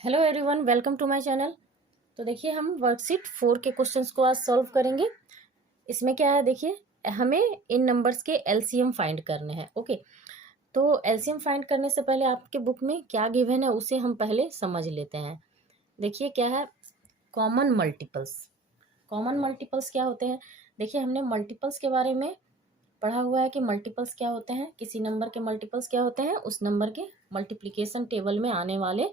Hello everyone, welcome to my channel. तो देखिए, हम वर्कशीट 4 के क्वेश्चंस को आज सॉल्व करेंगे। इसमें क्या है, देखिए, हमें इन नंबर्स के एलसीएम फाइंड करने हैं। ओके, तो एलसीएम फाइंड करने से पहले आपके बुक में क्या गिवन है उसे हम पहले समझ लेते हैं। देखिए क्या है, कॉमन मल्टीपल्स। कॉमन मल्टीपल्स क्या होते हैं? देखिए, हमने मल्टीपल्स के बारे में पढ़ा हुआ है कि मल्टीपल्स क्या होते हैं, किसी नंबर के मल्टीपल्स क्या होते हैं, उस नंबर के मल्टीप्लिकेशन टेबल में आने वाले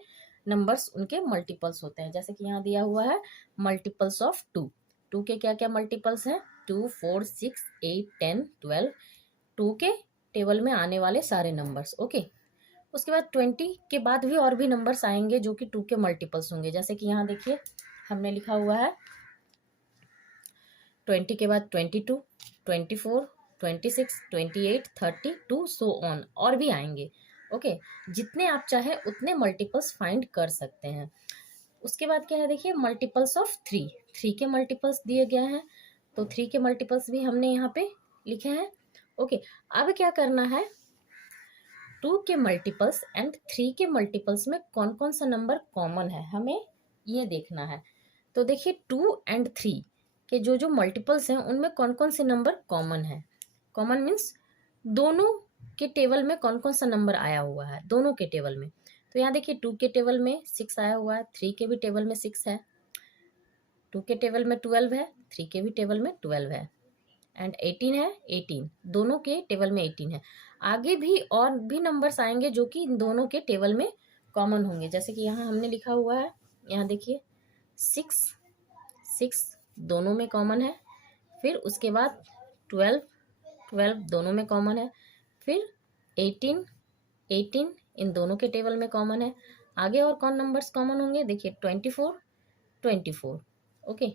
नंबर्स उनके मल्टीपल्स होते हैं। जैसे कि यहाँ दिया हुआ है मल्टीपल्स ऑफ टू। टू के क्या क्या मल्टीपल्स हैं? 2, 4, 6, 8, 10, 12। टू के टेबल में आने वाले सारे नंबर्स। ओके, उसके बाद 20 के बाद भी और भी नंबर्स आएंगे जो कि टू के मल्टीपल्स होंगे। जैसे कि यहाँ देखिए, हमने लिखा हुआ है 20 के बाद 22, 24, 26, 28, 32 सो ऑन, और भी आएंगे। ओके, जितने आप चाहे उतने मल्टीपल्स फाइंड कर सकते हैं। उसके बाद क्या है, देखिए, मल्टीपल्स ऑफ थ्री। थ्री के मल्टीपल्स दिए गए हैं, तो थ्री के मल्टीपल्स भी हमने यहाँ पे लिखे हैं। ओके, अब क्या करना है, टू के मल्टीपल्स एंड थ्री के मल्टीपल्स में कौन कौन सा नंबर कॉमन है, हमें ये देखना है। तो देखिए, टू एंड थ्री के जो जो मल्टीपल्स हैं उनमें कौन कौन से नंबर कॉमन है। कॉमन मीन्स दोनों के टेबल में कौन कौन सा नंबर आया हुआ है, दोनों के टेबल में। तो यहाँ देखिए, टू के टेबल में 6 आया हुआ है, थ्री के भी टेबल में 6 है, टू के टेबल में 12 है, थ्री के भी टेबल में 12 है, एंड 18 है। 18 दोनों के टेबल में 18 है। आगे भी और भी नंबर्स आएंगे जो कि इन दोनों के टेबल में कॉमन होंगे। जैसे कि यहाँ हमने लिखा हुआ है, यहाँ देखिए 6, 6 दोनों में कॉमन है। फिर उसके बाद 12, 12 दोनों में कॉमन है। फिर 18, 18 इन दोनों के टेबल में कॉमन है। आगे और कौन नंबर्स कॉमन होंगे, देखिए 24, 24। ओके,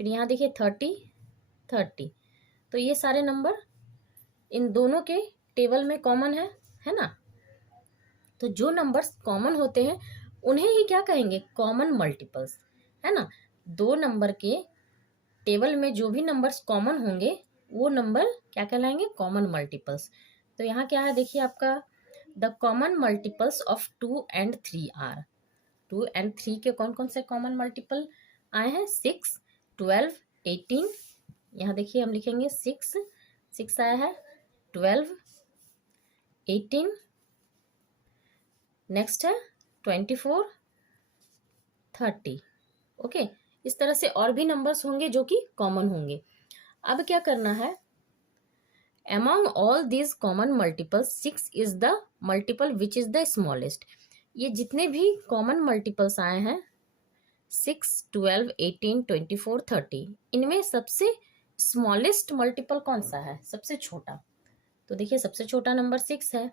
फिर यहाँ देखिए 30, 30। तो ये सारे नंबर इन दोनों के टेबल में कॉमन है ना। तो जो नंबर्स कॉमन होते हैं उन्हें ही क्या कहेंगे, कॉमन मल्टीपल्स, है ना। दो नंबर के टेबल में जो भी नंबर्स कॉमन होंगे वो नंबर क्या कहलाएंगे, कॉमन मल्टीपल्स। तो यहाँ क्या है, देखिए आपका, the common multiples of 2 and 3 are. 2 and 3 के कौन कौन से कॉमन मल्टीपल आए हैं, 6, 12, 18। यहाँ देखिए हम लिखेंगे 6, 6 आया है, 12, 18, नेक्स्ट है 24, 30। ओके, इस तरह से और भी नंबर्स होंगे जो कि कॉमन होंगे। अब क्या करना है, among all these common multiples 6 is the multiple which is the smallest। ये जितने भी कॉमन मल्टीपल्स आए हैं 6, 12, 18, 24, 30, इनमें सबसे स्मॉलेस्ट मल्टीपल कौन सा है, सबसे छोटा। तो देखिए, सबसे छोटा नंबर 6 है।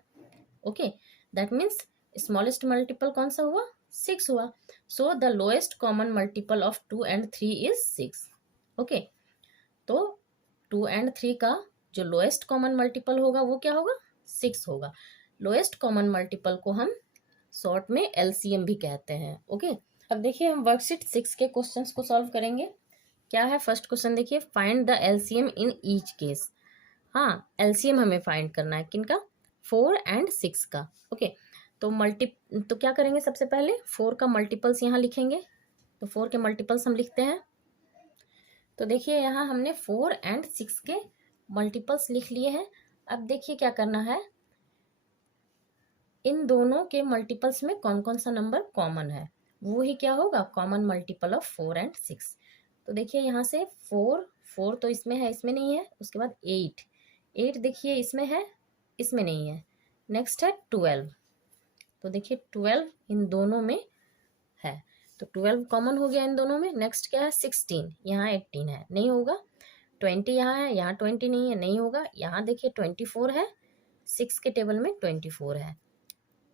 Okay, that means smallest multiple कौन सा हुआ, 6 हुआ। So the lowest common multiple of 2 and 3 is 6। Okay, तो 2 एंड 3 का जो लोएस्ट कॉमन मल्टीपल होगा वो क्या होगा, 6 होगा। लोएस्ट कॉमन मल्टीपल को हम शॉर्ट में एलसीएम भी कहते हैं। ओके, अब देखिए, हम वर्कशीट 6 के क्वेश्चंस को सॉल्व करेंगे। क्या है, फर्स्ट क्वेश्चन देखिए, find the LCM in each case. हाँ, एलसीएम हमें फाइंड करना है, किनका, 4 एंड 6 का। ओके, तो क्या करेंगे, सबसे पहले 4 का मल्टीपल्स यहाँ लिखेंगे। तो 4 के मल्टीपल्स हम लिखते हैं। तो देखिए, यहाँ हमने 4 एंड 6 के मल्टीपल्स लिख लिए हैं। अब देखिए क्या करना है, इन दोनों के मल्टीपल्स में कौन कौन सा नंबर कॉमन है, वो ही क्या होगा, कॉमन मल्टीपल ऑफ 4 एंड 6। तो देखिए, यहाँ से 4, 4 तो इसमें है, इसमें नहीं है। उसके बाद 8, 8 देखिए इसमें है, इसमें नहीं है। नेक्स्ट है 12। तो देखिए 12 इन दोनों में है, तो 12 कॉमन हो गया इन दोनों में। नेक्स्ट क्या है, 16, यहाँ 18 है, नहीं होगा। 20 यहाँ है, यहाँ 20 नहीं है, नहीं होगा। यहाँ देखिए 24 है, 6 के टेबल में 24 है,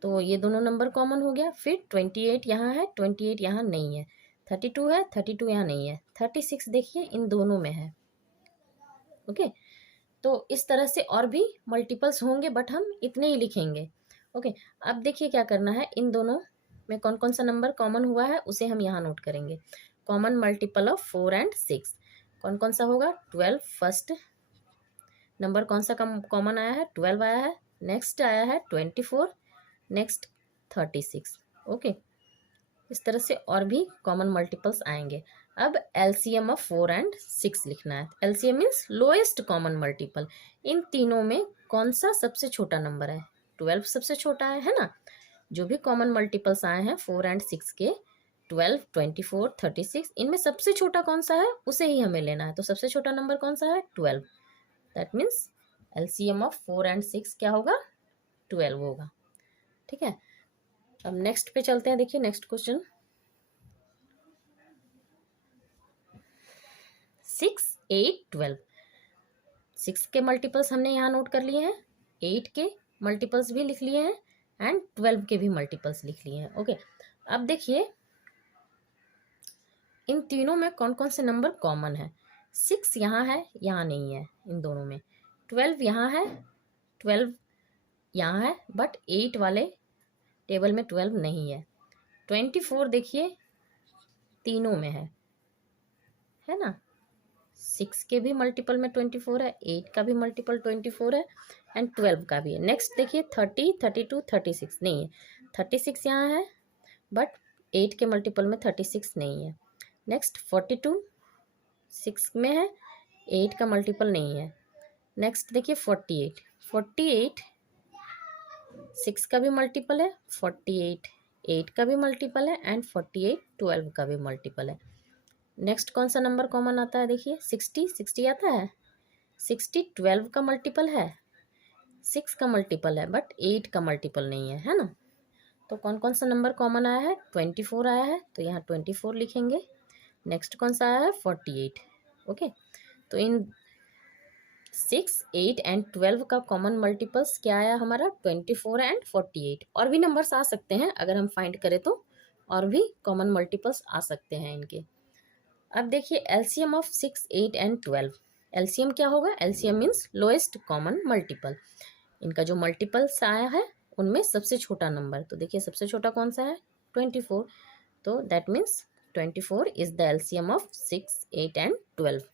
तो ये दोनों नंबर कॉमन हो गया। फिर 28 यहाँ है, 28 यहाँ नहीं है। 32 है, 32 यहाँ नहीं है। 36 देखिए इन दोनों में है। ओके, तो इस तरह से और भी मल्टीपल्स होंगे, बट हम इतने ही लिखेंगे। ओके, अब देखिए क्या करना है, इन दोनों में कौन कौन सा नंबर कॉमन हुआ है उसे हम यहाँ नोट करेंगे। कॉमन मल्टीपल ऑफ 4 एंड 6 कौन कौन सा होगा, 12 फर्स्ट नंबर कौन सा कॉमन आया है, 12 आया है। नेक्स्ट आया है 24, नेक्स्ट 36। ओके, इस तरह से और भी कॉमन मल्टीपल्स आएंगे। अब एलसीएम ऑफ 4 एंड 6 लिखना है। LCM means lowest common multiple. इन तीनों में कौन सा सबसे छोटा नंबर है? 12 सबसे छोटा है ना। जो भी कॉमन मल्टीपल्स आए हैं 4 एंड 6 के, 12, 24, 36, इनमें सबसे छोटा कौन सा है उसे ही हमें लेना है। तो सबसे छोटा नंबर कौन सा है? 12। That means LCM of 4 and 6 क्या होगा? 12 होगा। ठीक है, अब नेक्स्ट पे चलते हैं। देखिए नेक्स्ट क्वेश्चन, 6, 8, 12। 6 के मल्टीपल्स हमने यहाँ नोट कर लिए हैं, 8 के मल्टीपल्स भी लिख लिए हैं एंड 12 के भी मल्टीपल्स लिख लिए हैं। ओके, अब देखिए इन तीनों में कौन कौन से नंबर कॉमन है। 6 यहाँ है, यहाँ नहीं है इन दोनों में। 12 यहाँ है, 12 यहाँ है, बट 8 वाले टेबल में 12 नहीं है। 24 देखिए तीनों में है ना। 6 के भी मल्टीपल में 24 है, 8 का भी मल्टीपल 24 है एंड 12 का भी है। नेक्स्ट देखिए 30, 32, 36 नहीं है। 36 यहाँ है बट 8 के मल्टीपल में 36 नहीं है। नेक्स्ट 42 6 में है, 8 का मल्टीपल नहीं है। नेक्स्ट देखिए 48, 48 6 का भी मल्टीपल है, 48 8 का भी मल्टीपल है एंड 48 12 का भी मल्टीपल है। नेक्स्ट कौन सा नंबर कॉमन आता है? देखिए 60, 60 आता है। 60 12 का मल्टीपल है, 6 का मल्टीपल है बट 8 का मल्टीपल नहीं है ना। तो कौन कौन सा नंबर कॉमन आया है? 24 आया है, तो यहाँ 24 लिखेंगे। नेक्स्ट कौन सा आया है? 48। ओके, तो इन 6, 8 एंड 12 का कॉमन मल्टीपल्स क्या आया हमारा? 24 एंड 48। और भी नंबर्स आ सकते हैं अगर हम फाइंड करें तो, और भी कॉमन मल्टीपल्स आ सकते हैं इनके। अब देखिए एलसीएम ऑफ 6, 8 एंड 12। एलसीएम क्या होगा? LCM means lowest common multiple. इनका जो मल्टीपल्स आया है उनमें सबसे छोटा नंबर। तो देखिए सबसे छोटा कौन सा है? 24। तो that means 24 is the LCM of 6, 8 and 12।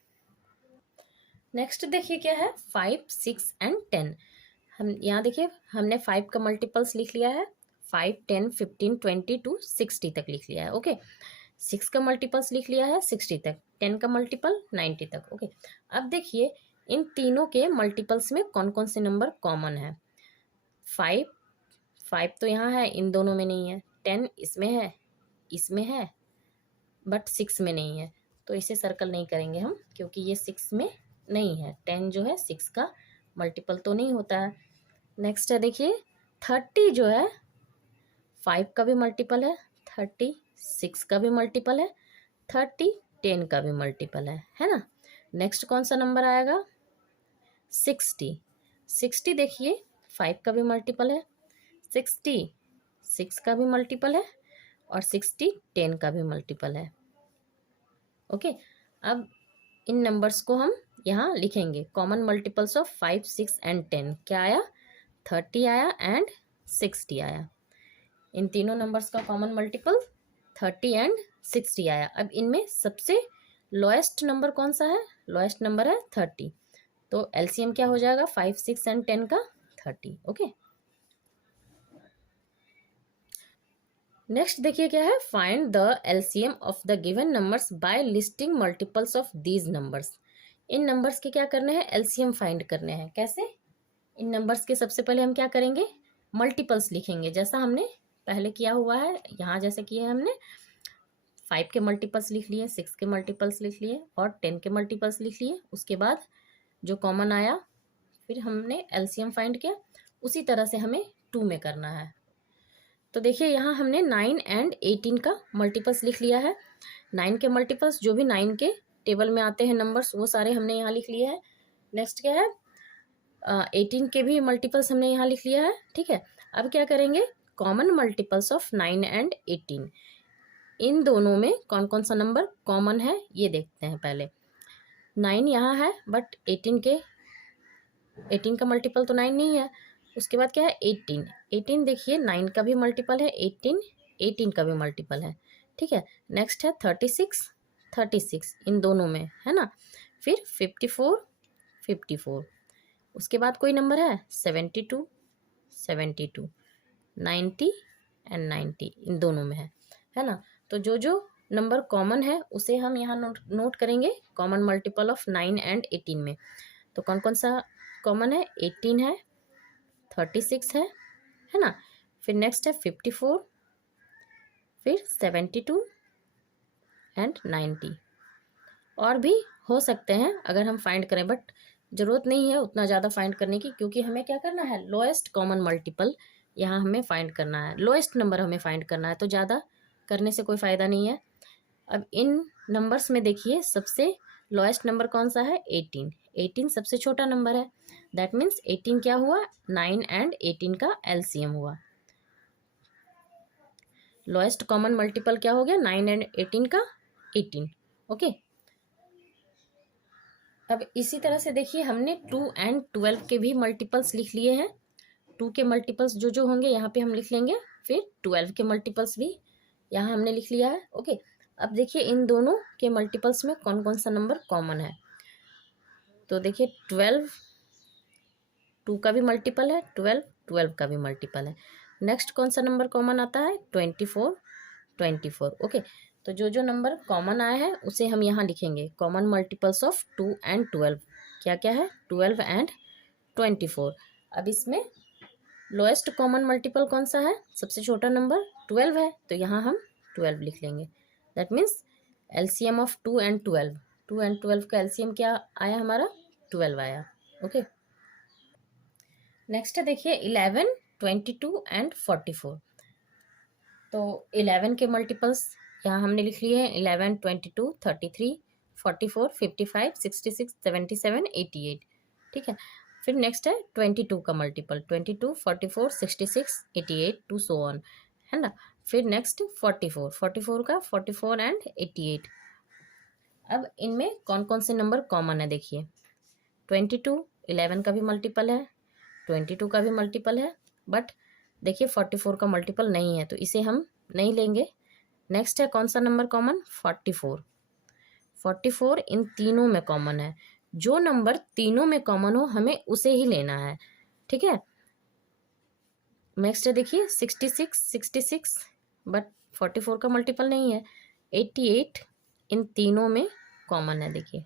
Next देखिए क्या है? 5, 6 एंड 10। हम यहाँ देखिए हमने 5 का मल्टीपल्स लिख लिया है। 5, 10, 15, 20 to 60 तक लिख लिया है। ओके, 6 का मल्टीपल्स लिख लिया है 60 तक, 10 का मल्टीपल 90 तक। ओके, अब देखिए इन तीनों के मल्टीपल्स में कौन कौन से नंबर कॉमन है। 5 तो यहाँ है, इन दोनों में नहीं है। 10 इसमें है बट 6 में नहीं है, तो इसे सर्कल नहीं करेंगे हम क्योंकि ये 6 में नहीं है। 10 जो है 6 का मल्टीपल तो नहीं होता है। नेक्स्ट है देखिए 30 जो है 5 का भी मल्टीपल है, 30 6 का भी मल्टीपल है, 30 10 का भी मल्टीपल है ना। नेक्स्ट कौन सा नंबर आएगा? 60 देखिए 5 का भी मल्टीपल है, 60 6 का भी मल्टीपल है और 60 10 का भी मल्टीपल है। ओके, अब इन नंबर्स को हम यहाँ लिखेंगे। कॉमन मल्टीपल्स ऑफ 5, 6 एंड 10 क्या आया? 30 आया एंड 60 आया। इन तीनों नंबर्स का कॉमन मल्टीपल 30 एंड 60 आया। अब इनमें सबसे लोएस्ट नंबर कौन सा है? लोएस्ट नंबर है 30। तो एलसीएम क्या हो जाएगा 5, 6 एंड 10 का? 30। ओके, नेक्स्ट देखिए क्या है? Find the LCM of the given numbers by listing multiples of these numbers. In numbers के क्या करने हैं? एलसीएम फाइंड करने हैं। कैसे? इन नंबर्स के सबसे पहले हम क्या करेंगे? मल्टीपल्स लिखेंगे, जैसा हमने पहले किया हुआ है। यहाँ जैसे किया है हमने 5 के मल्टीपल्स लिख लिए, 6 के मल्टीपल्स लिख लिए और 10 के मल्टीपल्स लिख लिए। उसके बाद जो कॉमन आया फिर हमने एलसीएम फाइंड किया। उसी तरह से हमें 2 में करना है। तो देखिए यहाँ हमने 9 एंड 18 का मल्टीपल्स लिख लिया है। 9 के मल्टीपल्स जो भी 9 के टेबल में आते हैं नंबर्स वो सारे हमने यहाँ लिख लिए हैं। नेक्स्ट क्या है? 18 के भी मल्टीपल्स हमने यहाँ लिख लिया है। ठीक है, अब क्या करेंगे? कॉमन मल्टीपल्स ऑफ 9 एंड 18, इन दोनों में कौन कौन सा नंबर कॉमन है ये देखते हैं पहले। 9 यहाँ है बट 18 का मल्टीपल तो 9 नहीं है। उसके बाद क्या है? 18 देखिए 9 का भी मल्टीपल है, 18 का भी मल्टीपल है। ठीक है, नेक्स्ट है 36 इन दोनों में है ना। फिर 54 उसके बाद कोई नंबर है 72 90 एंड 90 इन दोनों में है। है ना। तो जो जो नंबर कॉमन है उसे हम यहाँ नोट करेंगे कॉमन मल्टीपल ऑफ 9 एंड 18 में। तो कौन कौन सा कॉमन है? 18 है, 36 है ना। फिर नेक्स्ट है 54, फिर 72 एंड 90। और भी हो सकते हैं अगर हम फाइंड करें, बट ज़रूरत नहीं है उतना ज़्यादा फाइंड करने की, क्योंकि हमें क्या करना है, लोएस्ट कॉमन मल्टीपल यहाँ हमें फाइंड करना है, लोएस्ट नंबर हमें फाइंड करना है। तो ज़्यादा करने से कोई फ़ायदा नहीं है। अब इन नंबर्स में देखिए सबसे लोएस्ट नंबर कौन सा है? 18। 18 सबसे छोटा नंबर है। दैट मीन्स 18 क्या हुआ? 9 एंड 18 का एलसीएम हुआ। लोएस्ट कॉमन मल्टीपल क्या हो गया? 9 एंड 18 का 18। ओके। अब इसी तरह से देखिए हमने 2 एंड 12 के भी मल्टीपल्स लिख लिए हैं। 2 के मल्टीपल्स जो जो होंगे यहाँ पे हम लिख लेंगे, फिर 12 के मल्टीपल्स भी यहाँ हमने लिख लिया है। ओके। अब देखिए इन दोनों के मल्टीपल्स में कौन कौन सा नंबर कॉमन है। तो देखिए 12 2 का भी मल्टीपल है, 12 12 का भी मल्टीपल है। नेक्स्ट कौन सा नंबर कॉमन आता है? 24 24। ओके। तो जो जो नंबर कॉमन आया है उसे हम यहाँ लिखेंगे कॉमन मल्टीपल्स ऑफ 2 एंड 12। क्या क्या है? 12 एंड 24। अब इसमें लोएस्ट कॉमन मल्टीपल कौन सा है? सबसे छोटा नंबर 12 है, तो यहाँ हम 12 लिख लेंगे। That means LCM of 2 and 12, 2 and 12 का एलसीएम क्या आया हमारा? 12 आया। ओके। नेक्स्ट है देखिए 11 22 एंड 44। तो 11 के मल्टीपल्स यहाँ हमने लिख लिए हैं 11 22 33 44 55 66 77 88। ठीक है। फिर नेक्स्ट है 22 का मल्टीपल 22 44 66 88 टू सो ऑन, है ना। फिर नेक्स्ट 44 44 का 44 एंड 88। अब इनमें कौन कौन से नंबर कॉमन है देखिए। 22 11 का भी मल्टीपल है, 22 का भी मल्टीपल है, बट देखिए 44 का मल्टीपल नहीं है, तो इसे हम नहीं लेंगे। नेक्स्ट है कौन सा नंबर कॉमन? 44। 44 इन तीनों में कॉमन है। जो नंबर तीनों में कॉमन हो हमें उसे ही लेना है। ठीक है। नेक्स्ट है देखिए 66 66, बट 44 का मल्टीपल नहीं है। 88 इन तीनों में कॉमन है देखिए,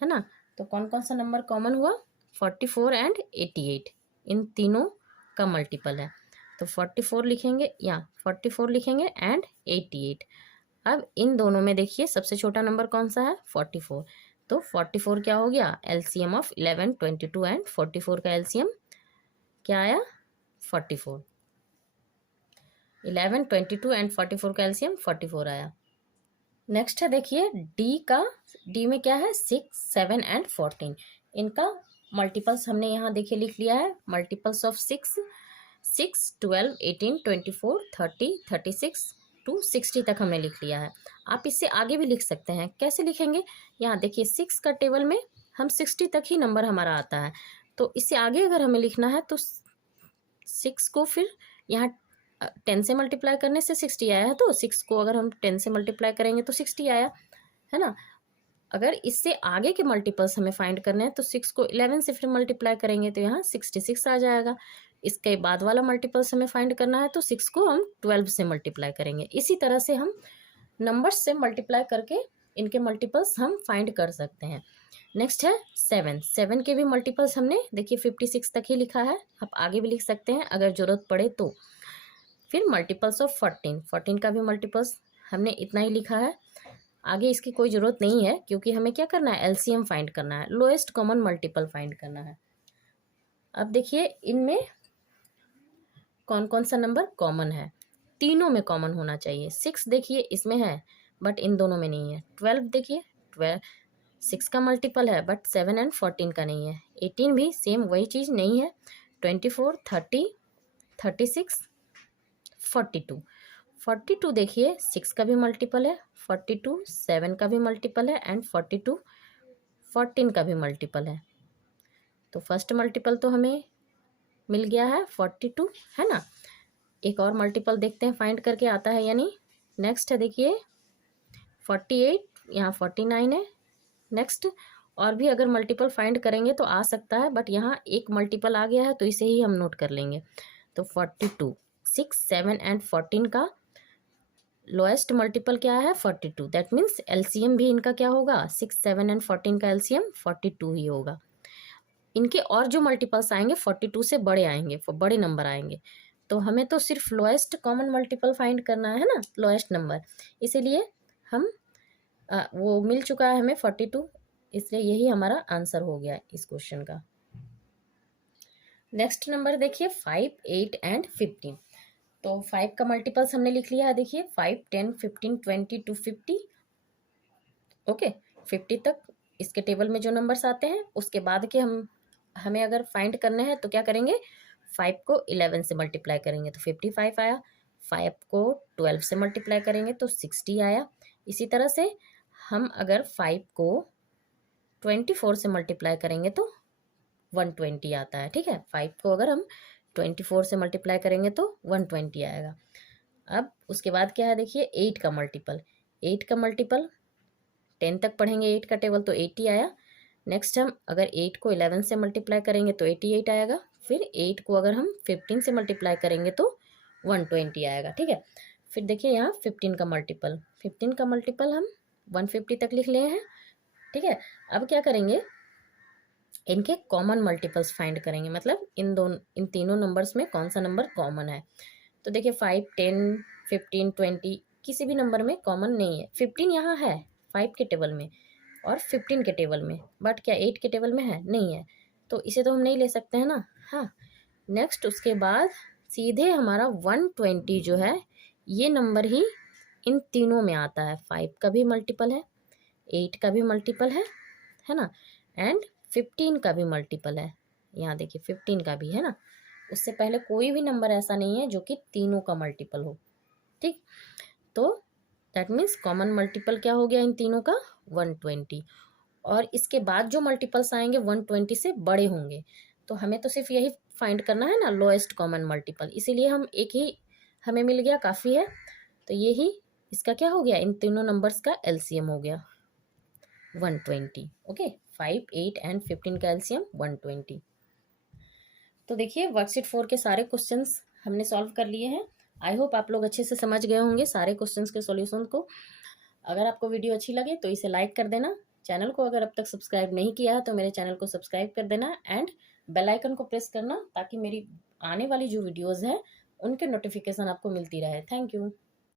है ना। तो कौन कौन सा नंबर कॉमन हुआ? 44 एंड 88 इन तीनों का मल्टीपल है। तो 44 लिखेंगे या 44 लिखेंगे एंड 88। अब इन दोनों में देखिए सबसे छोटा नंबर कौन सा है? 44। तो 44 क्या हो गया? एलसीएम ऑफ 11 22 एंड 44 का एलसीएम क्या आया? 44। 11 22 एंड 44 का एलसीएम 44 आया। नेक्स्ट है देखिए डी का। डी में क्या है? 6 7 एंड 14। इनका मल्टीपल्स हमने यहाँ देखिए लिख लिया है। मल्टीपल्स ऑफ 6 12 18 24 30 36 टू 60 तक हमने लिख लिया है। आप इससे आगे भी लिख सकते हैं। कैसे लिखेंगे? यहाँ देखिए 6 का टेबल में हम 60 तक ही नंबर हमारा आता है, तो इससे आगे अगर हमें लिखना है तो 6 को फिर यहाँ 10 से मल्टीप्लाई करने से 60 आया है, तो 6 को अगर हम 10 से मल्टीप्लाई करेंगे तो 60 आया, है ना। अगर इससे आगे के मल्टीपल्स हमें फाइंड करने हैं तो 6 को 11 से फिर मल्टीप्लाई करेंगे तो यहाँ 66 आ जाएगा। इसके बाद वाला मल्टीपल्स हमें फाइंड करना है तो 6 को हम 12 से मल्टीप्लाई करेंगे। इसी तरह से हम नंबर्स से मल्टीप्लाई करके इनके मल्टीपल्स हम फाइंड कर सकते हैं। नेक्स्ट है 7। 7 के भी मल्टीपल्स हमने देखिए 56 तक ही लिखा है, आप आगे भी लिख सकते हैं अगर ज़रूरत पड़े तो। फिर मल्टीपल्स ऑफ 14। 14 का भी मल्टीपल्स हमने इतना ही लिखा है, आगे इसकी कोई ज़रूरत नहीं है, क्योंकि हमें क्या करना है? एलसीएम फाइंड करना है, लोएस्ट कॉमन मल्टीपल फाइंड करना है। अब देखिए इनमें कौन कौन सा नंबर कॉमन है। तीनों में कॉमन होना चाहिए। 6 देखिए इसमें है बट इन दोनों में नहीं है। 12 देखिए 12 6 का मल्टीपल है बट 7 एंड 14 का नहीं है। 18 भी सेम वही चीज़ नहीं है। 24 30 36 42 42 देखिए 6 का भी मल्टीपल है, 42 7 का भी मल्टीपल है एंड 42 14 का भी मल्टीपल है। तो फर्स्ट मल्टीपल तो हमें मिल गया है 42, है ना। एक और मल्टीपल देखते हैं फाइंड करके आता है यानी। नेक्स्ट है देखिए 48, यहाँ 49 है। नेक्स्ट और भी अगर मल्टीपल फाइंड करेंगे तो आ सकता है, बट यहाँ एक मल्टीपल आ गया है तो इसे ही हम नोट कर लेंगे। तो 42 6 7 एंड 14 का लोएस्ट मल्टीपल क्या है 42, दैट मीन्स एलसीएम भी इनका क्या होगा 6, 7 एंड 14 का एलसीएम 42 ही होगा। इनके और जो मल्टीपल्स आएंगे 42 से बड़े आएंगे, बड़े नंबर आएंगे। तो हमें तो सिर्फ लोएस्ट कॉमन मल्टीपल फाइंड करना है ना, लोएस्ट नंबर, इसीलिए हम वो मिल चुका है हमें 42, इसलिए यही हमारा आंसर हो गया इस क्वेश्चन का। नेक्स्ट नंबर देखिए 5, 8 एंड 15। तो 5 का मल्टीपल्स हमने लिख लिया है, देखिए 5, 10, 15, 20 to 50। ओके, 50 तक इसके टेबल में जो नंबर्स आते हैं उसके बाद के हमें अगर फाइंड करने हैं तो क्या करेंगे, 5 को 11 से मल्टीप्लाई करेंगे तो 55 आया, 5 को 12 से मल्टीप्लाई करेंगे तो 60 आया। इसी तरह से हम अगर 5 को 24 से मल्टीप्लाई करेंगे तो 120 आता है। ठीक है, 5 को अगर हम 24 से मल्टीप्लाई करेंगे तो 120 आएगा। अब उसके बाद क्या है, देखिए 8 का मल्टीपल, 8 का मल्टीपल 10 तक पढ़ेंगे 8 का टेबल तो 80 आया। नेक्स्ट हम अगर 8 को 11 से मल्टीप्लाई करेंगे तो 88 आएगा। फिर 8 को अगर हम 15 से मल्टीप्लाई करेंगे तो 120 आएगा। ठीक है, फिर देखिए यहाँ 15 का मल्टीपल, 15 का मल्टीपल हम 150 तक लिख लिए हैं। ठीक है, अब क्या करेंगे, इनके कॉमन मल्टीपल्स फाइंड करेंगे, मतलब इन तीनों नंबर्स में कौन सा नंबर कॉमन है। तो देखिए 5, 10, 15, 20 किसी भी नंबर में कॉमन नहीं है। 15 यहाँ है 5 के टेबल में और 15 के टेबल में, बट क्या 8 के टेबल में है, नहीं है, तो इसे तो हम नहीं ले सकते हैं ना। हाँ, नेक्स्ट उसके बाद सीधे हमारा 120 जो है ये नंबर ही इन तीनों में आता है। 5 का भी मल्टीपल है, 8 का भी मल्टीपल है ना, एंड 15 का भी मल्टीपल है। यहाँ देखिए 15 का भी है ना, उससे पहले कोई भी नंबर ऐसा नहीं है जो कि तीनों का मल्टीपल हो। ठीक, तो दैट मीन्स कॉमन मल्टीपल क्या हो गया इन तीनों का 120, और इसके बाद जो मल्टीपल्स आएंगे 120 से बड़े होंगे। तो हमें तो सिर्फ यही फाइंड करना है ना, लोएस्ट कॉमन मल्टीपल, इसीलिए हम एक ही हमें मिल गया, काफ़ी है। तो यही इसका क्या हो गया, इन तीनों नंबर्स का एलसीएम हो गया 120। ओके, 5, 8 एंड 15 का एलसीएम 120। तो देखिए वर्कशीट 4 के सारे क्वेश्चंस हमने सॉल्व कर लिए हैं। आई होप आप लोग अच्छे से समझ गए होंगे सारे क्वेश्चंस के सॉल्यूशन को। अगर आपको वीडियो अच्छी लगे तो इसे लाइक कर देना। चैनल को अगर अब तक सब्सक्राइब नहीं किया है तो मेरे चैनल को सब्सक्राइब कर देना एंड बेल आइकन को प्रेस करना, ताकि मेरी आने वाली जो वीडियोज़ है उनके नोटिफिकेशन आपको मिलती रहे। Thank you.